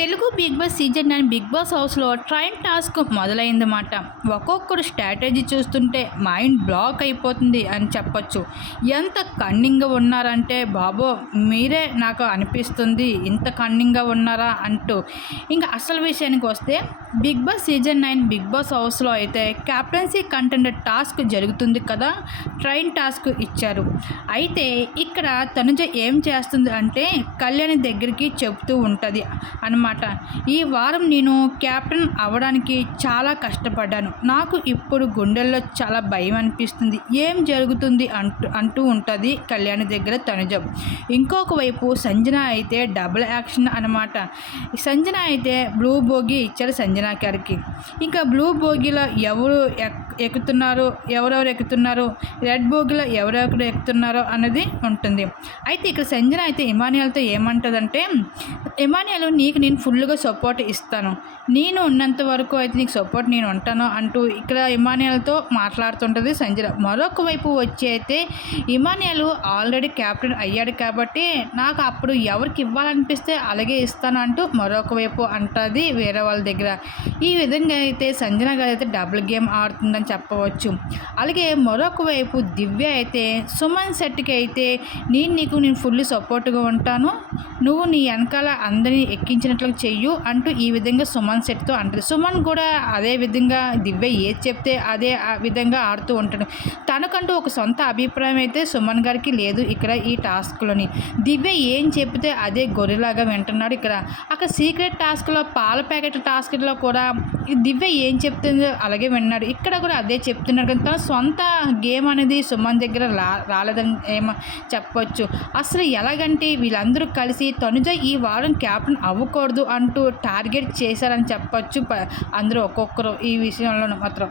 Telugu Bigg Boss season nine Bigg Boss హౌస్లో train task మొదలైందన్నమాట. ఒక్కొక్కరు స్ట్రాటజీ చూస్తుంటే మైండ్ బ్లాక్ అయిపోతుంది అని చెప్పొచ్చు. ఎంత కన్నింగ్గా ఉన్నారంటే బాబో మీరే నాకు అనిపిస్తుంది ఇంత కన్నింగ్గా ఉన్నారా? అంటూ. ఇంకా అసలు విషయానికి వస్తే Bigg Boss season nine Bigg Boss హౌస్లో అయితే క్యాప్టెన్సీ కంటెండర్ టాస్క్ జరుగుతుంది కదా ట్రైన్ టాస్క్ ఇచ్చారు. అయితే ఇక్కడ తనుజ ఏం చేస్తుంది అంటే కళ్యాణి దగ్గరికి చెప్తూ ఉంటుంది అనమాట ఈ వారం నేను క్యాప్టెన్ అవ్వడానికి చాలా కష్టపడ్డాను. నాకు ఇప్పుడు గుండెల్లో చాలా భయం అనిపిస్తుంది. ఏం జరుగుతుంది అంటూ అంటూ ఉంటుంది కళ్యాణి దగ్గర తనుజం. ఇంకొక వైపు సంజన అయితే డబుల్ యాక్షన్ అనమాట సంజన అయితే బ్లూ బోగి ఇచ్చారు సంజన గారికి. ఇంకా బ్లూ బోగిలో ఎవరు ఎక్- ఎక్కుతున్నారు ఎవరెవరు ఎక్కుతున్నారు రెడ్ బోగిలో ఎవరెవరు ఎక్కుతున్నారో అన్నది ఉంటుంది. అయితే ఇక్కడ సంజన అయితే ఇమానియల్తో ఏమంటుందంటే ఇమానియల్ నీకు నేను ఫుల్గా సపోర్ట్ ఇస్తాను. నేను ఉన్నంత వరకు అయితే నీకు సపోర్ట్ నేను ఉంటాను అంటూ ఇక్కడ ఇమానియల్తో మాట్లాడుతుంటుంది సంజన. మరొక వైపు వచ్చి అయితే ఇమానియల్ ఆల్రెడీ క్యాప్టెన్ అయ్యాడు కాబట్టి నాకు అప్పుడు ఎవరికి ఇవ్వాలనిపిస్తే అలాగే ఇస్తాను అంటూ మరొక వైపు అంటుంది వేరే వాళ్ళ దగ్గర. ఈ విధంగా అయితే సంజన గారు అయితే డబుల్ గేమ్ ఆడుతుందని చెప్పవచ్చు. అలాగే మరొక వైపు దివ్య అయితే సుమన్ సెట్కి అయితే నేను నీకు నేను ఫుల్ సపోర్ట్గా ఉంటాను. నువ్వు నీ వెనకాల అందరినీ ఎక్కించినట్లు చెయ్యు అంటూ ఈ విధంగా సుమన్ సెట్తో అంటారు సుమన్ కూడా అదే విధంగా దివ్య ఏది చెప్తే అదే ఆ విధంగా ఆడుతూ ఉంటాడు. తనకంటూ ఒక సొంత అభిప్రాయం అయితే సుమన్ గారికి లేదు ఇక్కడ ఈ టాస్క్లోని. దివ్య ఏం చెప్తే అదే గొర్రెలాగా వింటున్నాడు ఇక్కడ. అక్కడ సీక్రెట్ టాస్క్లో పాల ప్యాకెట్ టాస్క్లో కూడా దివ్య ఏం చెప్తుందో అలాగే విన్నాడు. ఇక్కడ కూడా అదే చెప్తున్నాడు కానీ తన సొంత గేమ్ అనేది సుమన్ దగ్గర రా రాలేదని ఏమో చెప్పొచ్చు. అసలు ఎలాగంటే వీళ్ళందరూ కలిసి తనుజ ఈ వారం క్యాప్టెన్ అవ్వకూడదు అంటూ టార్గెట్ చేశారని చెప్పచ్చు ప- అందరూ ఒక్కొక్కరు ఈ విషయంలో మాత్రం.